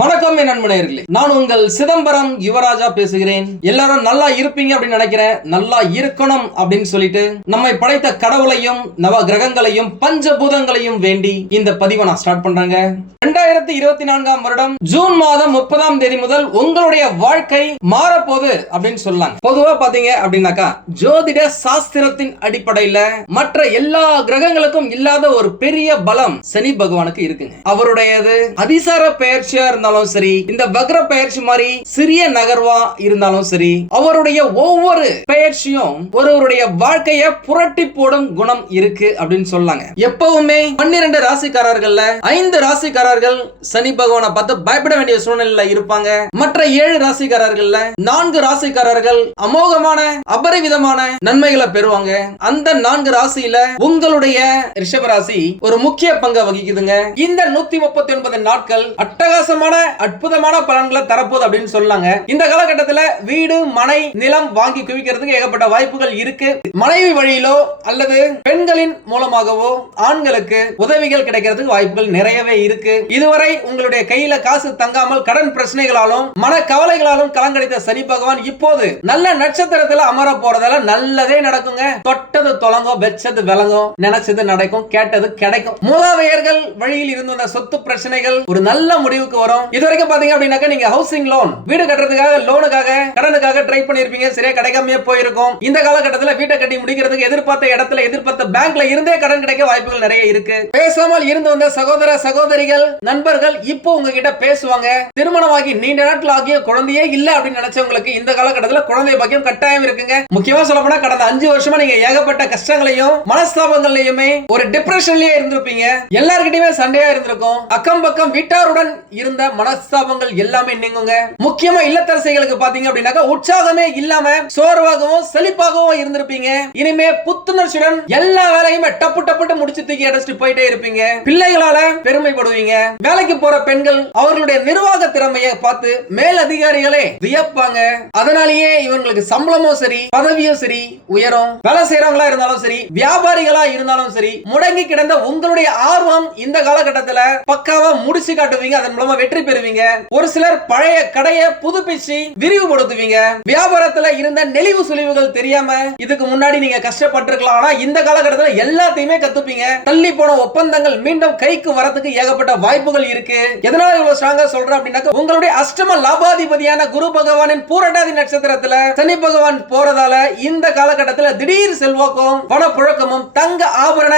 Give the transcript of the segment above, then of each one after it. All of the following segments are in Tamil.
வணக்கம் என் நண்பனேர்களே நான் உங்கள் சிதம்பரம் யுவராஜா பேசுகிறேன். எல்லாரும் நல்லா இருப்பீங்க அப்படின்னு நினைக்கிறேன். நல்லா இருக்கணும் அப்படின்னு சொல்லிட்டு நம்மை படைத்த கடவுளையும் நவ கிரகங்களையும் பஞ்சபூதங்களையும் வேண்டி இந்த பதிவை நான் ஸ்டார்ட் பண்றேங்க. ரெண்டாயிரத்தி இருபத்தி நான்காம் வருடம் ஜூன் மாதம் முப்பதாம் தேதி முதல் உங்களுடைய வாழ்க்கை மாறப்போகுது அப்படின்னு சொல்லலாம் பொதுவா பாத்தீங்க அப்படின்னாக்கா ஜோதிட சாஸ்திரத்தின் அடிப்படையில மற்ற எல்லா கிரகங்களுக்கும் இல்லாத ஒரு பெரிய பலம் சனி பகவானுக்கு இருக்குங்க. அவருடையது அதிசார பெயர்ச்சியா இருந்தாலும் சரி இந்த வக்ர பெயர்ச்சி மாதிரி சிறிய நகர்வா இருந்தாலும் சரி அவருடைய ஒவ்வொரு பெயர்ச்சியும் ஒருவருடைய வாழ்க்கைய புரட்டி போடும் குணம் இருக்கு அப்படின்னு சொல்லாங்க. எப்பவுமே பன்னிரண்டு ராசிக்காரர்கள்ல ஐந்து ராசிக்காரர்கள் சனி பகவானை பார்த்து பயப்பட வேண்டிய சூழ்நிலையில இருப்பாங்க. மற்ற ஏழு ராசிக்காரர்கள்ல நான்கு ராசிக்காரர்கள் அமோகமான அபரிவிதமான நன்மைகளை பெறுவாங்க. அந்த நான்கு ராசியில உங்களுடைய ரிஷப ராசி ஒரு முக்கிய பங்கை வகிக்குதுங்க. இந்த நூத்தி முப்பத்தி ஒன்பது நாட்கள் அட்டகாசமான அற்புதமான பலன்களை தரப்போகுது அப்படின்னு சொல்லாங்க. இந்த காலகட்டத்தில் வீடு மனை நிலம் வாங்கி குவிக்கிறதுக்கு ஏகப்பட்ட வாய்ப்புகள் இருக்கு. மனைவி வழியிலோ அல்லது பெண்களின் மூலமாகவோ ஆண்களுக்கு உதவிகள் கிடைக்கிறதுக்கு வாய்ப்புகள் நிறையவே இருக்கு. இதுவரை உங்களுடைய கையில காசு தங்காமல் கடன் பிரச்சனைகளாலும் மன கவலைகளாலும் கலங்கடித்த சனி பகவான் இப்போது நல்ல நட்சத்திரத்துல அமர போறதால நல்லதே நடக்குங்க. தொட்டது தொலங்கும் வெச்சது விளங்கும் நினைச்சது நடக்கும் கேட்டது கிடைக்கும். மூதாதையர்கள் வழியில் இருந்து வந்த சொத்து பிரச்சனைகள் ஒரு நல்ல முடிவுக்கு வரும். இது வரைக்கும் பாத்தீங்க அப்படின்னாக்க நீங்க ஹவுசிங் லோன் வீடு கட்டுறதுக்காக லோனுக்காக கடனுக்காக ட்ரை பண்ணிருப்பீங்க. சரியா கிடைக்காமயே போயிருக்கும். இந்த காலகட்டத்தில் வீட்டை கட்டி முடிக்கிறதுக்கு எதிர்பார்த்த இடத்துல எதிர்பார்த்த பேங்க்ல இருந்தே கடன் கிடைக்க வாய்ப்புகள் நிறைய இருக்கு. பேசாமல் இருந்து வந்த சகோதர சகோதரிகள் நண்பர்கள் இப்போ உங்ககிட்ட பேசுவாங்க. திருமணமாகி நீண்ட நாட்கள் ஆகிய குழந்தையே இல்ல அப்படின்னு நினைச்சவங்களுக்கு இந்த காலகட்டத்தில் குழந்தை பாக்கியம் கட்டாயம் இருக்குங்க. முக்கியமா சொல்ல போனா கடந்த அஞ்சு வருஷமா நீங்க ஏகப்பட்ட கஷ்டங்களையும் மனஸ்தாபங்களையுமே ஒரு டிப்ரெஷன்லயே இருந்திருப்பீங்க. எல்லார்கிட்டயுமே சண்டையா இருந்திருக்கும். அக்கம் பக்கம் வீட்டாருடன் இருந்த மனஸ்தாபங்கள் எல்லாமே நீங்குங்க. முக்கியமா இல்லத்தரசிகளுக்கு பாத்தீங்க அப்படின்னாக்கா உற்சாகமே இல்லாம சோர்வாகவும் செழிப்பாகவும் இருந்திருப்பீங்க. இனிமே புத்துணர்ச்சியுடன் எல்லா வேலையுமே டப்பு டப்புட்டு முடிச்சு தூக்கி அடைச்சிட்டு போயிட்டே இருப்பீங்க. பிள்ளைகளால பெருமைப்படுவீங்க. வேலைக்கு போற பெண்கள் அவர்களுடைய நிர்வாக திறமையை பார்த்து மேல் அதிகாரிகளே வியப்பாங்க. அதனாலேயே இவங்களுக்கு சம்பளமும் சரி பதவியும் சரி உயரும். வேலை செய்யறவங்களா இருந்தாலும் சரி வியாபாரிகளா இருந்தாலும் சரி முடங்கி கிடந்த உங்களுடைய ஆர்வம் இந்த காலகட்டத்துல பக்காவா முடிச்சு காட்டுவீங்க. அதன் மூலமா வெற்றி வெற்றி பெறுவீங்க? ஒரு சிலர் பழைய கடையை புதுப்பிச்சு விரிவுபடுத்துவீங்க. வியாபாரத்துல இருந்த நெளிவு சுழிவுகள் தெரியாம இதுக்கு முன்னாடி நீங்க கஷ்டப்பட்டிருக்கலாம். ஆனா இந்த காலகட்டத்துல எல்லாத்தையுமே கத்துப்பீங்க. தள்ளி போன ஒப்பந்தங்கள் மீண்டும் கைக்கு வரத்துக்கு ஏகப்பட்ட வாய்ப்புகள் இருக்கு. எதனால இவ்வளவு ஸ்ட்ராங்கா சொல்றேன் அப்படின்னாக்க உங்களுடைய அஷ்டம லாபாதிபதியான குரு பகவானின் பூரட்டாதி நட்சத்திரத்துல சனி பகவான் போறதால இந்த காலகட்டத்துல திடீர் செல்வாக்கும் பணப்புழக்கமும் தங்க ஆபரண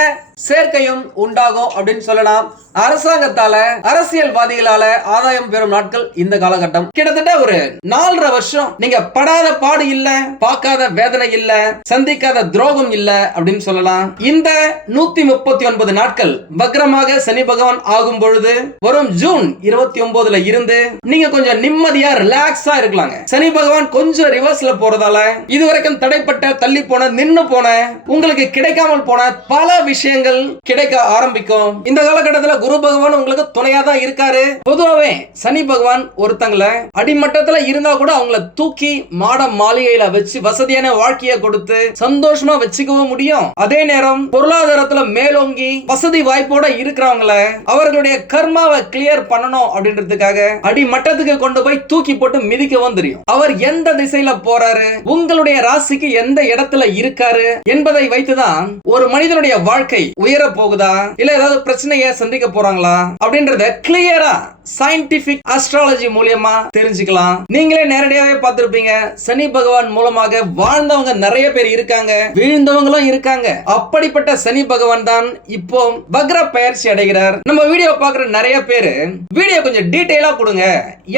சேர்க்கையும் உண்டாகும் அப்படின்னு சொல்லலாம். அரசாங்கத்தால அரசியல்வாதிகளால ஆதாயம் பெறும் நாட்கள் இந்த காலகட்டம். கிட்டத்தட்ட ஒரு நாலரை வருஷம் நீங்க படாத பாடு இல்ல பார்க்காத வேதனை இல்ல சந்திக்காத துரோகம் இல்ல அப்படின்னு சொல்லலாம். இந்த நூத்தி முப்பத்தி ஒன்பது நாட்கள் வக்ரமாக சனி பகவான் ஆகும் பொழுது வரும் ஜூன் இருபத்தி ஒன்பதுல இருந்து நீங்க கொஞ்சம் நிம்மதியா ரிலாக்ஸா இருக்கலாங்க. சனி பகவான் கொஞ்சம் ரிவர்ஸ்ல போறதால இதுவரைக்கும் தடைப்பட்ட தள்ளி போன நின்னு போன உங்களுக்கு கிடைக்காமல் போன பல விஷயங்கள் கிடைக்க ஆரம்பிக்கும். இந்த காலகட்டத்தில் குரு பகவான் உங்களுக்கு துணையா தான் இருக்காரு. பொதுவாவே சனி பகவான் ஒருத்தங்களை அடிமட்டத்துல இருந்தா கூட அவங்கள தூக்கி மாட மாளிகையில வச்சு வசதியான வாழ்க்கையை கொடுத்து சந்தோஷமா வச்சுக்கவும் முடியும். அதே நேரம் பொருளாதாரத்துல மேலோங்கி வசதி வாய்ப்போட இருக்கிறவங்கள அவர்களுடைய கர்மாவை கிளியர் பண்ணணும் அப்படின்றதுக்காக அடிமட்டத்துக்கு கொண்டு போய் தூக்கி போட்டு மிதிக்கவும் தெரியும். அவர் எந்த திசையில போறாரு? உங்களுடைய ராசிக்கு எந்த இடத்துல இருக்காரு? என்பதை வைத்துதான் ஒரு மனிதனுடைய வாழ்க்கை உயர போகுதா? இல்ல ஏதாவது பிரச்சனையை சந்திக்க போறாங்களா? அப்படின்றத கிளியரா சயின்டிபிக் அஸ்ட்ராலஜி மூலியமா தெரிஞ்சுக்கலாம். நீங்களே நேரடியாவே பார்த்திருப்பீங்க. சனி பகவான் மூலமாக வாழ்ந்தவங்க நிறைய பேர் இருக்காங்க. வீழ்ந்தவங்களும் இருக்காங்க. அப்படிப்பட்ட சனி பகவான் தான் இப்போ வக்ர பயிற்சி அடைகிறார். நம்ம வீடியோ பார்க்குற நிறைய பேரு வீடியோ கொஞ்சம் டீட்டெயிலா கொடுங்க.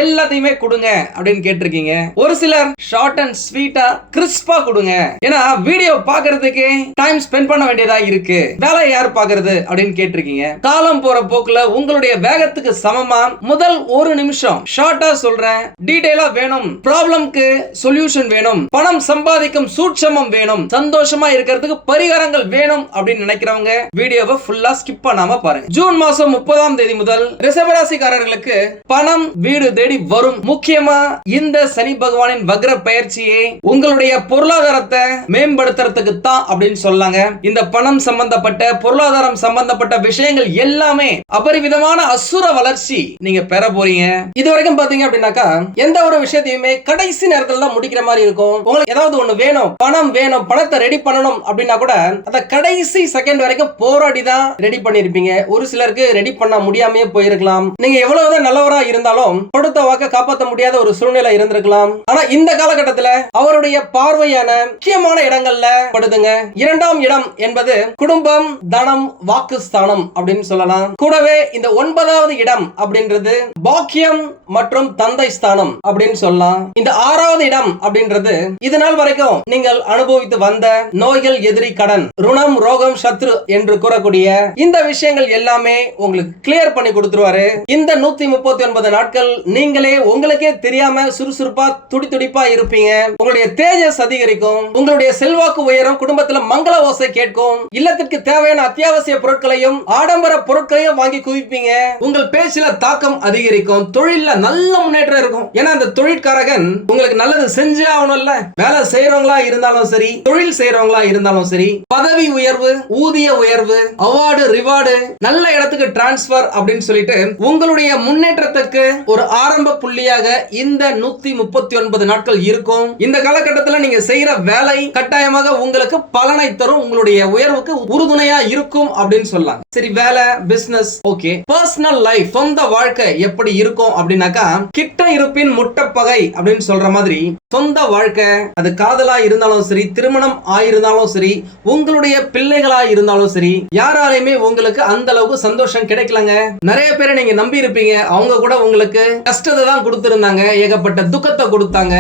எல்லாத்தையுமே கொடுங்க அப்படின்னு கேட்டிருக்கீங்க. ஒரு சிலர் ஷார்ட் அண்ட் ஸ்வீட்டா கிறிஸ்பா கொடுங்க. ஏன்னா வீடியோ பார்க்கிறதுக்கு டைம் ஸ்பெண்ட் பண்ண வேண்டியதா இருக்கு. வேலை யார் பாக்குறது அப்படின்னு கேட்டிருக்கீங்க. காலம் போற போக்குல உங்களுடைய வேகத்துக்கு சமமா? முதல் ஒரு நிமிஷம். ஷார்ட்டா சொல்றேன். டீடைலா வேணும். ப்ராப்ளம்க்கு சொல்யூஷன் வேணும். பணம் சம்பாதிக்கும் சூட்சமம் வேணும். சந்தோஷமா இருக்கிறதுக்கு பரிகாரங்கள் வேணும் அப்படின்னு நினைக்கிறவங்க வீடியோவை ஃபுல்லா ஸ்கிப் பண்ணாம பாருங்க. ஜூன் மாசம் முப்பதாம் தேதி முதல் ரிசவராசிக்காரர்களுக்கு பணம் வீடு தேடி வரும். முக்கியமா இந்த சனி பகவானின் வக்ர பயிற்சியை உங்களுடைய பொருளாதாரத்தை மேம்படுத்துறதுக்கு தான் அப்படின்னு சொல்லாங்க. இந்த பணம் சம்பந்தப்பட்ட பொருளாதாரம் சம்பந்தப்பட்ட விஷயங்கள் எல்லாமே அபரிவிதமான அசுர வளர்ச்சி நீங்க பெற போறீங்க. இது வரைக்கும் பாத்தீங்க அப்படின்னாக்கா எந்த ஒரு விஷயத்தையுமே கடைசி நேரத்துல தான் முடிக்கிற மாதிரி இருக்கும். உங்களுக்கு ஏதாவது ஒண்ணு வேணும் பணம் வேணும் பணத்தை ரெடி பண்ணணும் அப்படின்னா கூட அந்த கடைசி செகண்ட் வரைக்கும் போராடி தான் ரெடி பண்ணிருப்பீங்க. ஒரு சிலருக்கு ரெடி பண்ண முடியாமயே போயிருக்கலாம். நீங்க எவ்வளவுதான் நல்லவரா இருந்தாலும் கொடுத்த வாக்க காப்பாற்ற முடியாத ஒரு சூழ்நிலை இருந்திருக்கலாம். ஆனா இந்த காலகட்டத்துல அவருடைய பார்வையான முக்கியமான இடங்கள்ல படுதுங்க. இரண்டாம் இடம் என்பது குடும்பம் தனம் வாக்கு ஸ்தானம் அப்படின்னு சொல்லலாம். கூடவே இந்த ஒன்பதாவது இடம் அப்படின்றது பாக்கியம் மற்றும் தந்தை ஸ்தானம் அப்படின்னு சொல்லலாம். இந்த ஆறாவது இடம் அப்படின்றது இது நாள் வரைக்கும் நீங்கள் அனுபவித்து வந்த நோய்கள் எதிரி கடன் ருணம் ரோகம் சத்ரு என்று கூறக்கூடிய இந்த விஷயங்கள் எல்லாமே உங்களுக்கு கிளியர் பண்ணி கொடுத்துருவாரு. இந்த நூத்தி முப்பத்தி ஒன்பது நாட்கள் நீங்களே உங்களுக்கே தெரியாம சுறுசுறுப்பா துடி துடிப்பா இருப்பீங்க. உங்களுடைய தேஜஸ் அதிகரிக்கும். உங்களுடைய செல்வாக்கு உயரும். குடும்பத்துல மங்கள ஓசை கேட்கும். இல்லத்திற்கு தேவையான அத்தியாவசிய பொருட்களையும் ஆடம்பர பொருட்களையும் வாங்கி குவிப்பீங்க. உங்கள் பேச்சுல தாக்கம் அதிகரிக்கும். தொழில்ல நல்ல முன்னேற்றம் இருக்கும். ஏன்னா அந்த தொழிற்காரகன் உங்களுக்கு நல்லது செஞ்சே ஆகணும்ல. வேலை செய்யறவங்களா இருந்தாலும் சரி தொழில் செய்யறவங்களா இருந்தாலும் சரி பதவி உயர்வு ஊதிய உயர்வு அவார்டு ரிவார்டு நல்ல இடத்துக்கு டிரான்ஸ்பர் அப்படின்னு சொல்லிட்டு உங்களுடைய முன்னேற்றத்துக்கு ஒரு ஆரம்ப புள்ளியாக இந்த நூத்தி முப்பத்தி ஒன்பது நாட்கள் இருக்கும். இந்த காலகட்டத்தில் நீங்க செய்யற வேலை கட்டாயமாக உங்களுக்கு பலனை தரும். உங்களுடைய உயர்வுக்கு உறுதுணையா இருக்கும் அப்படின்னு சொல்லலாம் சரி வேலை பிசினஸ் ஓகே பர்சனல் லைஃப் சொந்த வாழ்க்கை எப்படி இருக்கும் அப்படின்னாக்கா கிட்ட இருப்பின் முட்டப்பகை அப்படின்னு சொல்ற மாதிரி சொந்த வாழ்க்கை அது காதலா இருந்தாலும் சரி திருமணம் ஆயிருந்தாலும் சரி உங்களுடைய பிள்ளைகளா இருந்தாலும் சரி யாராலையுமே உங்களுக்கு அந்த அளவுக்கு சந்தோஷம் கிடைக்கலங்க. நிறைய பேரை நீங்க நம்பி இருப்பீங்க. அவங்க கூட உங்களுக்கு கஷ்டத்தை தான் கொடுத்திருந்தாங்க. ஏகப்பட்ட துக்கத்தை கொடுத்தாங்க.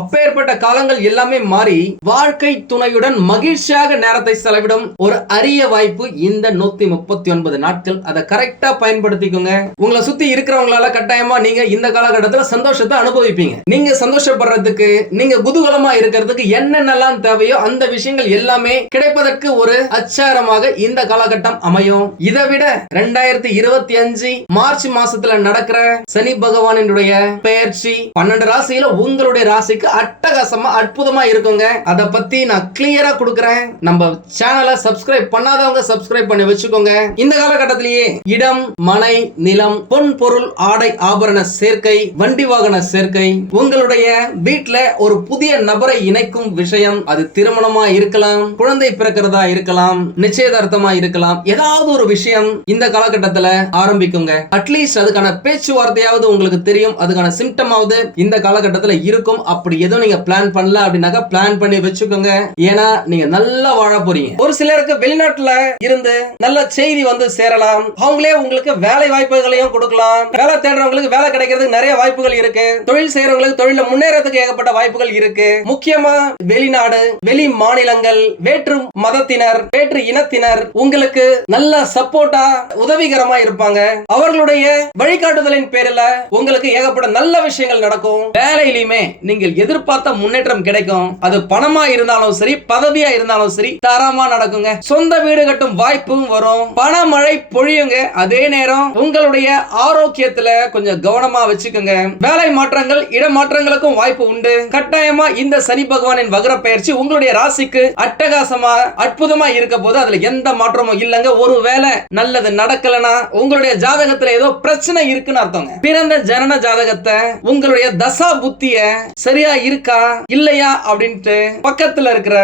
அப்பேற்பட்ட காலங்கள் எல்லாமே மாறி வாழ்க்கை துணையுடன் மகிழ்ச்சியாக நேரத்தை செலவிடும் ஒரு அரிய வாய்ப்பு இந்த நூத்தி முப்பத்தி ஒன்பது நாட்கள். அதை கரெக்டா பயன்படுத்திக்கோங்க. உங்களை சுத்தி இருக்கிறவங்களால கட்டாயமா நீங்க இந்த காலகட்டத்துல சந்தோஷத்தை அனுபவிப்பீங்க. நீங்க சந்தோஷப்படுறதுக்கு நீங்க குதூகலமா இருக்கிறதுக்கு என்னென்னலாம் தேவையோ அந்த விஷயங்கள் எல்லாமே கிடைப்பதற்கு ஒரு அச்சாரமாக இந்த காலகட்டம் அமையும். இதை விட ரெண்டாயிரத்தி இருபத்தி அஞ்சு மார்ச் மாசத்துல நடக்கிற சனி பகவானினுடைய பெயர்ச்சி பன்னெண்டு ராசியில உங்களுடைய ராசிக்கு அட்டகாசமா அற்புதமா இருக்குங்க. அதை பத்தி நான் கிளியரா கொடுக்குறேன். நம்ம சேனலை சப்ஸ்கிரைப் பண்ணாதவங்க சப்ஸ்கிரைப் பண்ணி வச்சுக்கோங்க. இந்த காலகட்டத்திலேயே இடம் மனை நிலம் பொன் பொருள் ஆடை ஆபரண சேர்க்கை வண்டி வாகன சேர்க்கை உங்களுடைய வீட்டுல ஒரு புதிய நபரை இணைக்கும் விஷயம் அது திருமணமா இருக்கலாம் குழந்தை பிறக்கிறதா இருக்கலாம் நிச்சயதார்த்தமா இருக்கலாம் ஏதாவது ஒரு விஷயம் இந்த காலகட்டத்துல ஆரம்பிக்குங்க. அட்லீஸ்ட் அதுக்கான பேச்சுவார்த்தையாவது உங்களுக்கு தெரியும் அதுக்கான சிம்டமாவது இந்த காலகட்டத்துல இருக்கும் அப்படி அப்படி எதுவும் நீங்க பிளான் பண்ணல அப்படின்னாக்கா பிளான் பண்ணி வச்சுக்கோங்க. ஏன்னா நீங்க நல்லா வாழ போறீங்க. ஒரு சிலருக்கு வெளிநாட்டுல இருந்து நல்ல செய்தி வந்து சேரலாம். அவங்களே உங்களுக்கு வேலை வாய்ப்புகளையும் கொடுக்கலாம். வேலை தேடுறவங்களுக்கு வேலை கிடைக்கிறதுக்கு நிறைய வாய்ப்புகள் இருக்கு. தொழில் செய்யறவங்களுக்கு தொழில முன்னேறதுக்கு ஏகப்பட்ட வாய்ப்புகள் இருக்கு. முக்கியமா வெளிநாடு வெளி மாநிலங்கள் வேற்று மதத்தினர் வேற்று இனத்தினர் உங்களுக்கு நல்ல சப்போர்ட்டா உதவிகரமா இருப்பாங்க. அவர்களுடைய வழிகாட்டுதலின் பேரில் உங்களுக்கு ஏகப்பட்ட நல்ல விஷயங்கள் நடக்கும். வேலையிலுமே நீங்கள் எதிர்பார்த்த முன்னேற்றம் கிடைக்கும். அது பணமா இருந்தாலும் சரி பதவியா இருந்தாலும் சரி தரமா நடக்குங்க. சொந்த வீடு கட்டும் வாய்ப்பும் வரும். பணமழை பொழியுங்க. அதே நேரம் உங்களுடைய ஆரோக்கியத்துல கொஞ்சம் கவனமா வச்சுக்கோங்க. வேலை மாற்றங்கள் இடமாற்றங்களுக்கும் வாய்ப்பு உண்டு. கட்டாயமா இந்த சனி பகவானின் வகர பயிற்சி உங்களுடைய ராசிக்கு அட்டகாசமா அற்புதமா இருக்க போது அதுல எந்த மாற்றமும் இல்லைங்க. ஒருவேளை நல்லது நடக்கலனா உங்களுடைய ஜாதகத்துல ஏதோ பிரச்சனை இருக்குன்னு அர்த்தங்க. பிறந்த ஜனன ஜாதகத்தை உங்களுடைய தசா புத்திய சரியா இருக்கா இல்லையா அப்படின்ட்டு பக்கத்துல இருக்கிற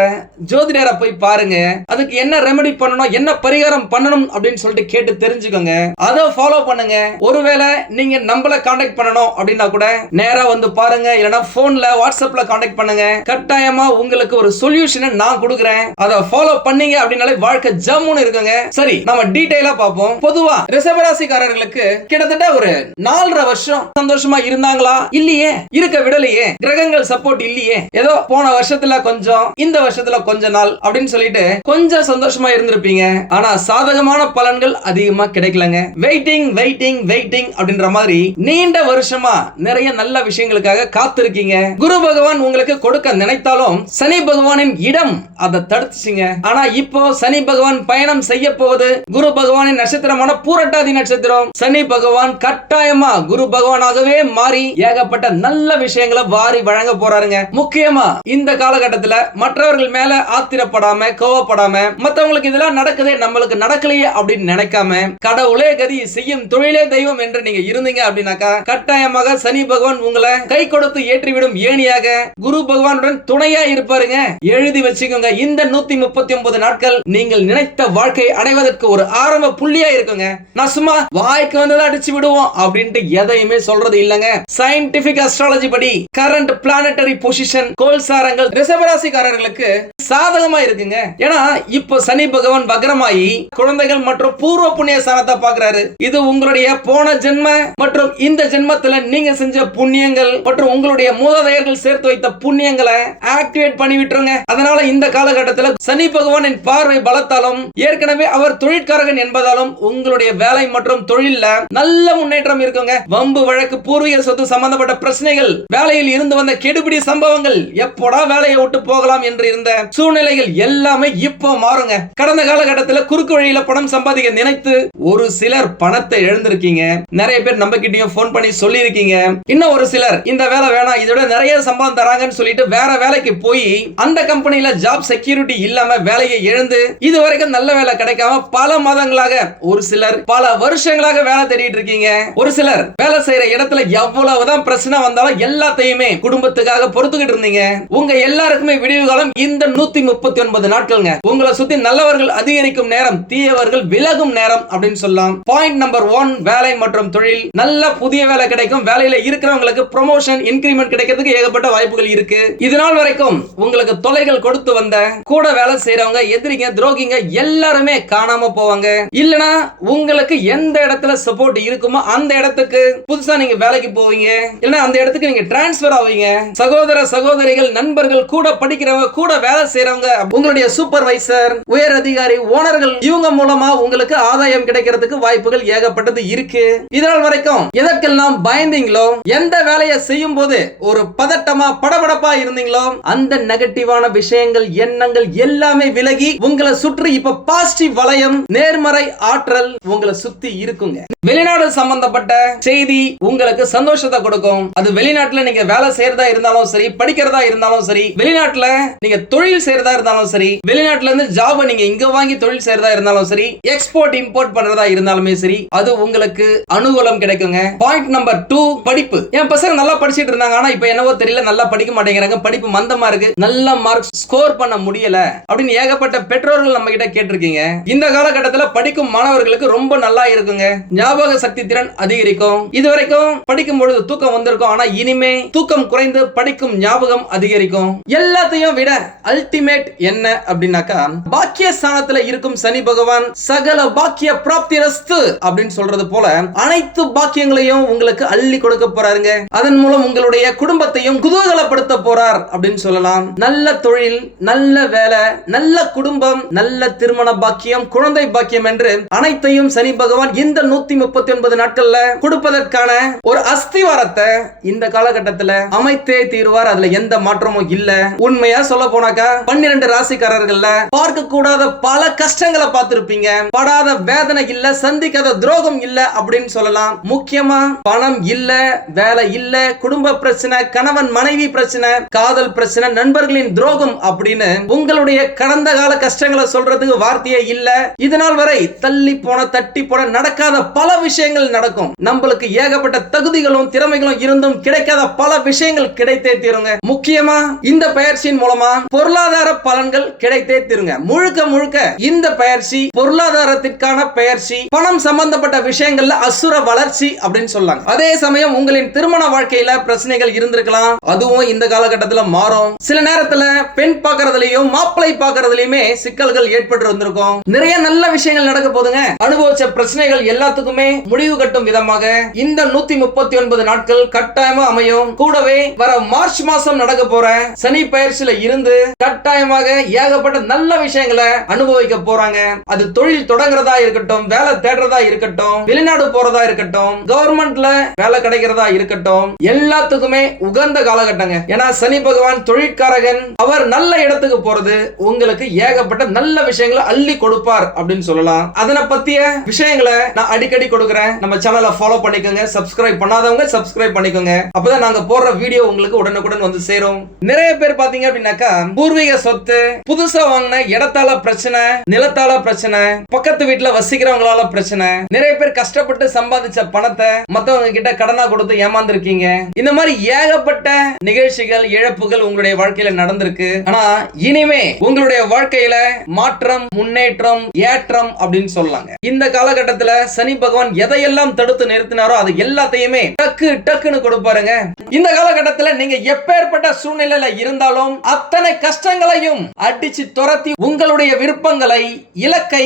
ஜோதிடரை போய் பாருங்க. அதுக்கு என்ன ரெமெடி பண்ணணும் என்ன பரிகாரம் பண்ணணும் அப்படின்னு சொல்லிட்டு கேட்டு தெரிஞ்சுக்கோங்க. அதை ஃபாலோ பண்ணுங்க. ஒருவேளை நீங்க நம்மள காண்டாக்ட் பண்ணணும் அப்படின்னா கூட நேரா வந்து பாருங்க. இல்லைன்னா போன்ல வாட்ஸ்அப்ல காண்டாக்ட் பண்ணுங்க. கட்டாயமா உங்களுக்கு ஒரு சொல்யூஷனை நான் கொடுக்குறேன். அதை ஃபாலோ பண்ணீங்க அப்படின்னாலே வாழ்க்கை ஜம்முன்னு இருக்குங்க. சரி நம்ம டீடைலா பார்ப்போம். பொதுவா ரிஷபராசிக்காரர்களுக்கு கிட்டத்தட்ட ஒரு நாலரை வருஷம் சந்தோஷமா இருந்தாங்களா? இல்லையே இருக்க விடலையே. கிரகங்கள் சப்போர்ட் இல்லையே. ஏதோ போன வருஷத்துல கொஞ்சம் இந்த வருஷத்துல கொஞ்ச நாள் அப்படின்னு சொல்லிட்டு கொஞ்சம் சந்தோஷமா இருந்திருப்பீங்க. ஆனா சாதகமான பலன்கள் அதிகமா கிடைக்கலங்க. வெயிட்டிங் வெயிட்டிங் வெயிட்டிங் அப்படின்ற மாதிரி நீண்ட வருஷமா நிறைய நல்ல விஷயங்களுக்காக காத்திருக்கீங்க. குரு பகவான் உங்களுக்கு கொடுக்க நினைத்தாலும் சனி பகவானின் இடம் அதை தடுத்துச்சுங்க. ஆனா இப்போ சனி பகவான் பயணம் செய்ய போவது குரு பகவானின் நட்சத்திரமான பூரட்டாதி நட்சத்திரம். சனி பகவான் கட்டாயமா குரு பகவானாகவே மாறி ஏகப்பட்ட நல்ல விஷயங்களை வாரி வழங்க வழங்க போறாருங்க. முக்கியமா இந்த காலகட்டத்துல மற்றவர்கள் மேல ஆத்திரப்படாம கோவப்படாம மத்தவங்களுக்கு இதெல்லாம் நடக்குதே நம்மளுக்கு நடக்கலையே அப்படின்னு நினைக்காம கடவுளே கதி செய்யும் தொழிலே தெய்வம் என்று நீங்க இருந்தீங்க அப்படின்னாக்கா கட்டாயமாக சனி பகவான் உங்களை கை கொடுத்து ஏற்றிவிடும் ஏணியாக குரு பகவானுடன் துணையா இருப்பாருங்க. எழுதி வச்சுக்கோங்க இந்த நூத்தி முப்பத்தி ஒன்பது நாட்கள் நீங்கள் நினைத்த வாழ்க்கை அடைவதற்கு ஒரு ஆரம்ப புள்ளியா இருக்குங்க. நான் சும்மா வாய்க்கு வந்ததை அடிச்சு விடுவோம் அப்படின்ட்டு எதையுமே சொல்றது இல்லைங்க. சயின்டிபிக் அஸ்ட்ராலஜி படி கரண்ட் பிளானட்டரி பொசிஷன் கோல்சாரங்கள் ரிஷபராசிக்காரர்களுக்கு சாதகமா இருக்குங்க. ஏன்னா இப்போ சனி பகவான் வக்ரமாயி குழந்தைகள் மற்றும் பூர்வ புண்ணிய ஸ்தானத்தை பாக்குறாரு இது உங்களுடைய போன ஜென்ம மற்றும் இந்த ஜென்மத்துல நீங்க செஞ்ச புண்ணியங்கள் மற்றும் உங்களுடைய மூதாதையர்கள் சேர்த்து வைத்த புண்ணியங்களை ஆக்டிவேட் பண்ணி விட்டுருங்க. அதனால இந்த காலகட்டத்தில் சனி பகவானின் பார்வை பலத்தாலும் ஏற்கனவே அவர் தொழிற்காரகன் என்பதாலும் உங்களுடைய வேலை மற்றும் தொழில்ல நல்ல முன்னேற்றம் இருக்குங்க. வம்பு வழக்கு பூர்வீக சொத்து சம்பந்தப்பட்ட பிரச்சனைகள் வேலையில் இருந்து வந்த கெடுபிடி சம்பவங்கள் எப்போடா வேலையை விட்டு போகலாம் என்று இருந்த சூழ்நிலைகள் எல்லாமே இப்போ மாறுங்க. கடந்த காலகட்டத்தில் குறுக்கு வழியில பணம் சம்பாதிக்க நினைத்து ஒரு சிலர் பணத்தை எழுந்திருக்கீங்க. நிறைய பேர் நம்ம கிட்டயும் போன் பண்ணி சொல்லியிருக்கீங்க. இன்னும் ஒரு சிலர் இந்த வேலை வேணாம் இதோட நிறைய சம்பளம் தராங்கன்னு சொல்லிட்டு வேற வேலைக்கு போய் அந்த கம்பெனியில ஜாப் செக்யூரிட்டி இல்லாம வேலையை இழந்து இது வரைக்கும் நல்ல வேலை கிடைக்காம பல மாதங்களாக ஒரு சிலர் பல வருஷங்களாக வேலை தேடிட்டு இருக்கீங்க. ஒரு சிலர் வேலை செய்யற இடத்துல எவ்வளவுதான் பிரச்சனை வந்தாலும் எல்லாத்தையுமே குடும்பத்துக்காக பொறுத்துக்கிட்டு இருந்தீங்க. உங்க எல்லாருக்குமே விடிவு காலம் இந்த நூத்தி முப்பத்தி ஒன்பது நாட்கள்ங்க. உங்களை சுத்தி நல்லவர்கள் அதிகரிக்கும் நேரம் தீயவர்கள் விலகும் நேரம் அப்படின்னு சொல்லலாம். பாயிண்ட் நம்பர் ஒன் வேலை மற்றும் தொழில். நல்ல புதிய வேலை கிடைக்கும். வேலையில இருக்கிறவங்களுக்கு ப்ரொமோஷன் இன்கிரிமெண்ட் கிடைக்கிறதுக்கு ஏகப்பட்ட வாய்ப்புகள் இருக்கு. இது நாள் வரைக்கும் உங்களுக்கு தொலைகள் கொடுத்து வந்த கூட வேலை செய்யறவங்க எதிரிங்க துரோகிங்க எல்லாருமே காணாம போவாங்க. இல்லனா உங்களுக்கு எந்த இடத்துல சப்போர்ட் இருக்குமோ அந்த இடத்துக்கு புதுசா நீங்க வேலைக்கு போவீங்க. இல்லனா அந்த இடத்துக்கு நீங்க டிரான்ஸ்பர் ஆவீங்க. சகோதர சகோதரிகள் நண்பர்கள் கூட படிக்கிறவங்க கூட வேலை செய்யறவங்க உங்களுடைய சூப்பர்வைசர் உயர் அதிகாரி ஓனர்கள் இவங்க மூலமா உங்களுக்கு ஆதாயம் கிடைக்கிறதுக்கு வாய்ப்புகள் ஏகப்பட்டது இருக்கு. இதனால் வரைக்கும் எதற்கெல்லாம் பயந்தீங்களோ எந்த வேலையை செய்யும் போது ஒரு பதட்டமா படபடப்பா இருந்தீங்களோ அந்த நெகட்டிவான விஷயங்கள் எண்ணங்கள் எல்லாமே விலகி உங்களை சுற்றி இப்ப பாசிட்டிவ் வளையம் நேர்மறை ஆற்றல் உங்களை சுத்தி இருக்குங்க. வெளிநாடு சம்பந்தப்பட்ட செய்தி உங்களுக்கு சந்தோஷத்தை கொடுக்கும். அது வெளிநாட்டுல நீங்க வேலை செய்யறதா இருந்தாலும் சரி படிக்கிறதா இருந்தாலும் சரி வெளிநாட்டுல நீங்க தொழில் செய்யறதா இருந்தாலும் சரி வெளிநாட்டுல இருந்து ஜாப் நீங்க இங்க வாங்கி தொழில் செய்யறதா இருந்தாலும் சரி எக்ஸ்போர்ட் இம்போர்ட் பண்றதா இருந்தாலுமே சரி அது உங்களுக்கு அனுகூலம் கிடைக்குங்க. பாயிண்ட் நம்பர் டூ படிப்பு. என் பசங்க நல்லா படிச்சிட்டு இருந்தாங்க ஆனா இப்ப என்னவோ தெரியல நல்லா படிக்க மாட்டேங்கிறாங்க படிப்பு மந்தமா இருக்கு நல்ல மார்க் ஸ்கோர் பண்ண முடியல அப்படின்னு ஏகப்பட்ட பெற்றோர்கள் நம்ம கிட்ட கேட்டிருக்கீங்க. இந்த காலகட்டத்தில் படிக்கும் மாணவர்களுக்கு ரொம்ப நல்லா இருக்குங்க. ஞாபக சக்தி திறன் அதிகரிக்கும். இது வரைக்கும் படிக்கும் பொழுது தூக்கம் வந்திருக்கும் ஆனா இனிமே தூக்கம் குறைந்து படிக்கும் ஞாபகம் அதிகரிக்கும். எல்லாத்தையும் விட அல்டிமேட் என்ன அப்படின்னாக்கா பாக்கிய ஸ்தானத்துல இருக்கும் சனி பகவான் சகல பாக்கிய பிராப்தி ரஸ்து அப்படின்னு சொல்றது போல அனைத்து பாக்கியங்களையும் உங்களுக்கு அள்ளி கொடுக்க போறாருங்க. அதன் மூலம் உங்களுடைய குடும்பத்தையும் குதூகலப்படுத்த போறார் அப்படின்னு சொல்லலாம். நல்ல தொழில் நல்ல வேலை நல்ல குடும்பம் நல்ல திருமண பாக்கியம் குழந்தை பாக்கியம் என்று அனைத்தையும் சனி பகவான் இந்த நூத்தி முப்பத்தி ஒன்பது நாட்கள்ல கொடுப்பதற்கான ஒரு அஸ்திவாரத்தை இந்த காலகட்டத்தில் அமைத்து தீருவார். அதுல எந்த மாற்றமும் இல்ல. உண்மையா சொல்ல போனாக்கா பன்னிரண்டு ராசிக்காரர்கள்ல பார்க்க கூடாத பல கஷ்டங்களை பார்த்திருப்பீங்க. படாத வேதனை இல்ல சந்திக்காத துரோகம் இல்ல அப்படின்னு சொல்லலாம். முக்கியமா பணம் இல்ல வேலை இல்ல குடும்ப பிரச்சனை கணவன் மனைவி பிரச்சனை காதல் பிரச்சனை நண்பர்களின் துரோகம் அப்படின்னு உங்களுடைய கடந்த கால கஷ்டங்களை சொல்றதுக்கு வார்த்தையே இல்ல. இதனால் வரை தள்ளி போன தட்டி போன நடக்காத பல விஷயங்கள் நடக்கும். நம்மளுக்கு ஏகப்பட்ட தகுதிகளும் திறமைகளும் இருந்தும் கிடைக்காத பல விஷயங்கள் கிடைத்தே தீருங்க. முக்கியமா இந்த பயிற்சியின் மூலமா பொருளாதார பலன்கள் கிடைத்தே தீருங்க. முழுக்க முழுக்க இந்த பயிற்சி பொருளாதாரத்திற்கான பயிற்சி பணம் சம்பந்தப்பட்ட விஷயங்கள்ல அசுர வளர்ச்சி அப்படின்னு சொல்லலாம் அதே சமயம் உங்களின் திருமண வாழ்க்கையில பிரச்சனைகள் இருந்திருக்கலாம். அதுவும் இந்த காலகட்டத்துல மாறும். சில நேரத்துல பெண் பாக்குறதுலயும் மாப்பிளை பாக்குறதுலயுமே சிக்கல்கள் ஏற்பட்டு வந்திருக்கும். நிறைய நல்ல விஷயங்கள் நடக்க போதுங்க. அனுபவிச்ச பிரச்சனைகள் எல்லாத்துக்குமே முடிவு கட்டும் விதமாக இந்த நூத்தி முப்பத்தி ஒன்பது நாட்கள் கட்டாயமா அமையும். கூடவே வர மார்ச் மாசம் நடக்க போற சனி பயிற்சியில இருந்து கட்டாயமாக ஏகப்பட்ட நல்ல விஷயங்களை அனுபவிக்க போறாங்க. அது தொழில் தொடங்குறதா இருக்கட்டும் வேலை தேடுறதா இருக்கட்டும் வெளிநாடு போறதா இருக்கட்டும் கவர்மெண்ட்ல வேலை கிடைக்கிறதா இருக்கட்டும் எல்லாத்துக்குமே உகந்த காலகட்டங்க. ஏன்னா சனி பகவான் தொழிற்காரகன் அவர் நல்ல இடத்துக்கு போறது உங்களுக்கு ஏகப்பட்ட நல்ல விஷயங்களை அள்ளி கொடுப்பார் அப்படின்னு சொல்லலாம். அதனை பத்திய விஷயங்களை நான் அடிக்கடி கொடுக்குறேன். நம்ம சேனலை ஃபாலோ பண்ணிக்கோங்க. சப்ஸ்கிரைப் பண்ணாதவங்க சப்ஸ்கிரைப் பண்ணிக்கோங்க. அப்பதான் நாங்க போடுற வீடியோ உங்களுக்கு உடனுக்குடன் வந்து சேரும். நிறைய பேர் பாத்தீங்க அப்படின்னாக்கா பூர்வீக சொத்து புதுசா வாங்கின இடத்தால பிரச்சனை நிலத்தால பிரச்சனை பக்கத்து வீட்டுல வசிக்கிறவங்களால பிரச்சனை நிறைய பேர் கஷ்டப்பட்டு சம்பாதிச்ச பணத்தை மத்தவங்க கிட்ட கடனா கொடுத்து ஏமாந்துருக்கீங்க. இந்த மாதிரி ஏகப்பட்ட நிகழ்ச்சிகள் இழப்புகள் உங்களுடைய வாழ்க்கையில நடந்திருக்கு. ஆனா இனிமே உங்களுடைய வாழ்க்கையில மாற்றம் முன்னேற்றம் ஏற்றம் அப்படின்னு சொல்லலாங்க. இந்த காலகட்டத்துல சனி பகவான் எதையெல்லாம் தடுத்து நிறுத்தினாரோ அது எல்லாத்தையுமே டக்கு டக்குன்னு கொடுப்பாருங்க. இந்த காலகட்டத்தில் நீங்க எப்பேற்பட்ட சூழ்நிலையில இருந்தாலும் அத்தனை கஷ்டங்களையும் அடிச்சு துரத்தி உங்களுடைய விருப்பங்களை இலக்கை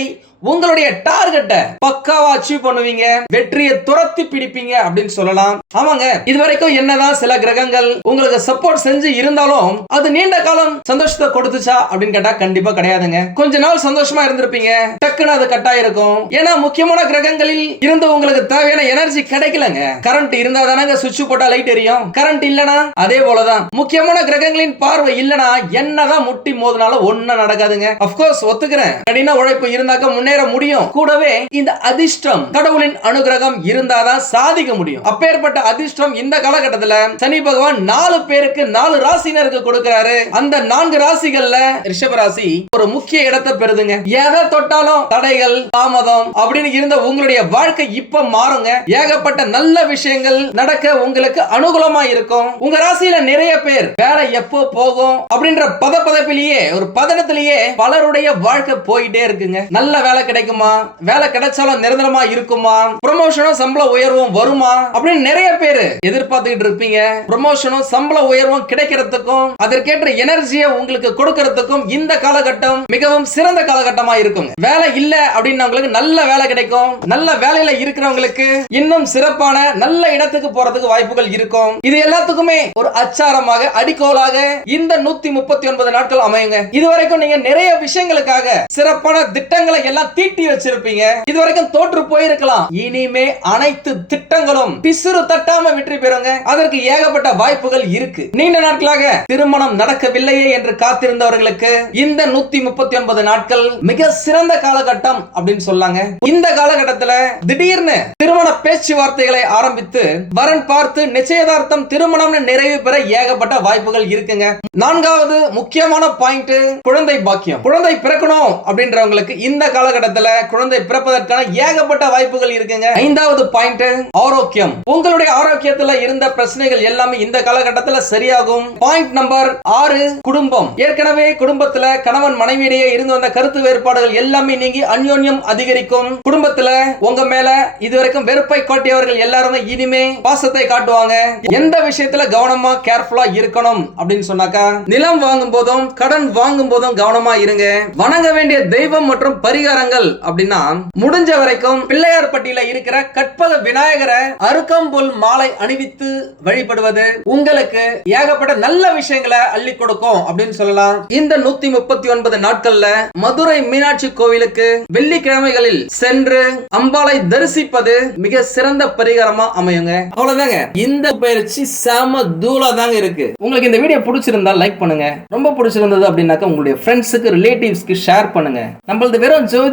உங்களுடைய டார்கெட்டை பக்காவா அச்சீவ் பண்ணுவீங்க வெற்றியை துரத்தி பிடிப்பீங்க அப்படின்னு சொல்லலாம். ஆமாங்க இது வரைக்கும் என்னதான் சில கிரகங்கள் உங்களுக்கு சப்போர்ட் செஞ்சு இருந்தாலும் அது நீண்ட காலம் சந்தோஷத்தை கொடுத்துச்சா அப்படின்னு கேட்டா கண்டிப்பா கிடையாதுங்க. கொஞ்ச நாள் சந்தோஷமா இருந்திருப்பீங்க டக்குன்னு அது கட்டாயிருக்கும் இருக்கும் ஏன்னா முக்கியமான கிரகங்களில் இருந்து உங்களுக்கு தேவையான எனர்ஜி கிடைக்கலங்க. கரண்ட் இருந்தா தானங்க சுவிட்ச் போட்டா லைட் எரியும். கரண்ட் இல்லனா அதே போலதான். முக்கியமான கிரகங்களின் பார்வை இல்லனா என்னதான் முட்டி மோதினாலும் ஒண்ணும் நடக்காதுங்க. அப்கோர்ஸ் ஒத்துக்கிறேன். கடின உழைப்பு இருந்தாக்க முன்னேற முடியும். கூடவே இந்த அதிர்ஷ்டம் கடவுளின் அனுகிரகம் இருந்தாதான் சாதிக்க முடியும். அப்பேற்பட்ட அதிர்ஷ்டம் இந்த காலகட்டத்துல சனி பகவான் நாலு பேருக்கு நாலு ராசினருக்கு கொடுக்கிறாரு. அந்த நான்கு ராசிகள்ல ரிஷபராசி ஒரு முக்கிய இடத்தை பெறுதுங்க. எதை தொட்டாலும் தடைகள் தாமதம் அப்படின்னு இருந்த உங்களுடைய வாழ்க்கை இப்ப மாறுங்க. ஏகப்பட்ட நல்ல விஷயங்கள் நடக்க உங்களுக்கு அனுகூலமா இருக்கும். உங்க ராசியில நிறைய பேர் வேலை எப்போ போகும் அப்படின்ற பதப்பதப்பிலேயே ஒரு பதனத்திலேயே பலருடைய வாழ்க்கை போயிட்டே இருக்குங்க. நல்ல வேலை கிடைக்குமா? வேலை கிடைச்சாலும் நிரந்தரமா இருக்குமா? ப்ரொமோஷனும் சம்பள உயர்வும் வருமா? அப்படின்னு நிறைய பேர் எதிர்பார்த்துக்கிட்டு இருப்பீங்க. ப்ரொமோஷனும் சம்பள உயர்வும் கிடைக்கிறதுக்கும் அதற்கேற்ற எனர்ஜியை உங்களுக்கு கொடுக்கறதுக்கும் இந்த காலகட்டம் மிகவும் சிறந்த காலகட்டமா இருக்கும் வேலை இல்ல அப்படின்னவங்களுக்கு நல்ல வேலை கிடைக்கும். நல்ல வேலையில இருக்கிறவங்களுக்கு இன்னும் சிறப்பான நல்ல இடத்துக்கு போறதுக்கு வாய்ப்புகள் இருக்கும். இது எல்லாத்துக்குமே ஒரு அச்சாரமாக அடிக்கோலாக இந்த நூத்தி முப்பத்தி ஒன்பது நாட்கள் அமையுங்க. இதுவரைக்கும் நீங்க நிறைய விஷயங்களுக்காக சிறப்பான திட்டங்களை எல்லாம் தீட்டி வச்சிருப்பீங்க. இதுவரைக்கும் தோற்று போயிருக்கலாம். இனிமே அனைத்து திட்டங்களும் பிசுறு தட்டாம வெற்றி பெறுங்க. அதற்கு ஏகப்பட்ட வாய்ப்புகள் இருக்கு. நீண்ட நாட்களாக திருமணம் நடக்கவில்லையே என்று காத்திருந்தவர்களுக்கு இந்த நூத்தி முப்பத்தி ஒன்பது நாட்கள் மிக சிறந்த காலகட்டம் அப்படின்னு சொல்லாங்க. இந்த காலகட்டத்துல திடீர்னு திருமண பேச்சுவார்த்தைகளை ஆரம்பித்து வரன் பார்த்து நிச்சயதார்த்தம் திருமணம்னு நிறைவு பெற ஏகப்பட்ட வாய்ப்புகள் இருக்குங்க. நான்காவது முக்கியமான பாயிண்ட் குழந்தை பாக்கியம். குழந்தை பிறக்கணும் அப்படின்றவங்களுக்கு இந்த காலகட்டத்துல குழந்தை பிறப்பதற்கான ஏகப்பட்ட வாய்ப்புகள் இருக்குங்க. ஐந்தாவது பாயிண்ட் ஆரோக்கியம். உங்களுடைய ஆரோக்கியத்துல இருந்த பிரச்சனைகள் எல்லாமே இந்த காலகட்டத்துல சரியாகும். பாயிண்ட் நம்பர் ஆறு குடும்பம். ஏற்கனவே குடும்பத்துல கணவன் மனைவியிடையே இருந்து வந்த கருத்து வேறுபாடுகள் எல்லாமே நீங்கி அந்யோன்யம் அதிகரிக்கும். குடும்பத்துல உங்க மேல இதுவரைக்கும் வெறுப்பை காட்டியவர்கள் எல்லாருமே இனிமே பாசத்தை காட்டுவாங்க. எந்த விஷயத்துல கவனமா கேர்ஃபுல்லா இருக்கணும் அப்படின்னு சொன்னாக்கா நிலம் வாங்கும் போதும் கடன் வாங்கும் போதும் கவனமா இருங்க. வணங்க வேண்டிய தெய்வம் மற்றும் பரிகாரம் பரிகாரங்கள் அப்படின்னா முடிஞ்ச வரைக்கும் பிள்ளையார் பட்டியில இருக்கிற கற்பக விநாயகரை அருக்கம்புல் மாலை அணிவித்து வழிபடுவது உங்களுக்கு ஏகப்பட்ட நல்ல விஷயங்களை அள்ளி கொடுக்கும் அப்படின்னு சொல்லலாம். இந்த நூத்தி முப்பத்தி ஒன்பது நாட்கள்ல மதுரை மீனாட்சி கோவிலுக்கு வெள்ளிக்கிழமைகளில் சென்று அம்பாலை தரிசிப்பது மிக சிறந்த பரிகாரமா அமையுங்க. அவ்வளவுதாங்க. இந்த பயிற்சி செம தூளா தாங்க இருக்கு. உங்களுக்கு இந்த வீடியோ பிடிச்சிருந்தா லைக் பண்ணுங்க. ரொம்ப பிடிச்சிருந்தது அப்படின்னாக்க உங்களுடைய ஃப்ரெண்ட்ஸுக்கு ரிலேட்டிவ்ஸ்க்கு ஷேர் பண்ணுங்க. நம்மளது வெறும் ஜோதி